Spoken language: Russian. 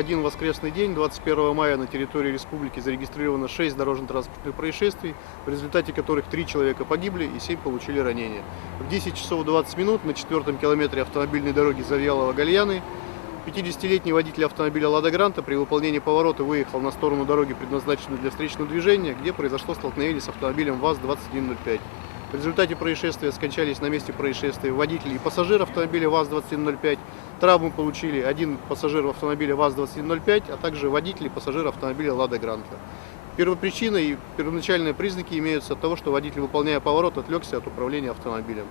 один воскресный день, 21 мая, на территории республики зарегистрировано 6 дорожно-транспортных происшествий, в результате которых 3 человека погибли и 7 получили ранения. В 10 часов 20 минут на 4-м километре автомобильной дороги Завьялово Гольяны 50-летний водитель автомобиля Лада Гранта при выполнении поворота выехал на сторону дороги, предназначенную для встречного движения, где произошло столкновение с автомобилем ВАЗ-2105. В результате происшествия скончались на месте происшествия водитель и пассажир автомобиля ВАЗ-2105. Травмы получили один пассажир автомобиля ВАЗ-2105, а также водитель и пассажир автомобиля Лада Гранта. Первопричина и первоначальные признаки имеются от того, что водитель, выполняя поворот, отвлекся от управления автомобилем.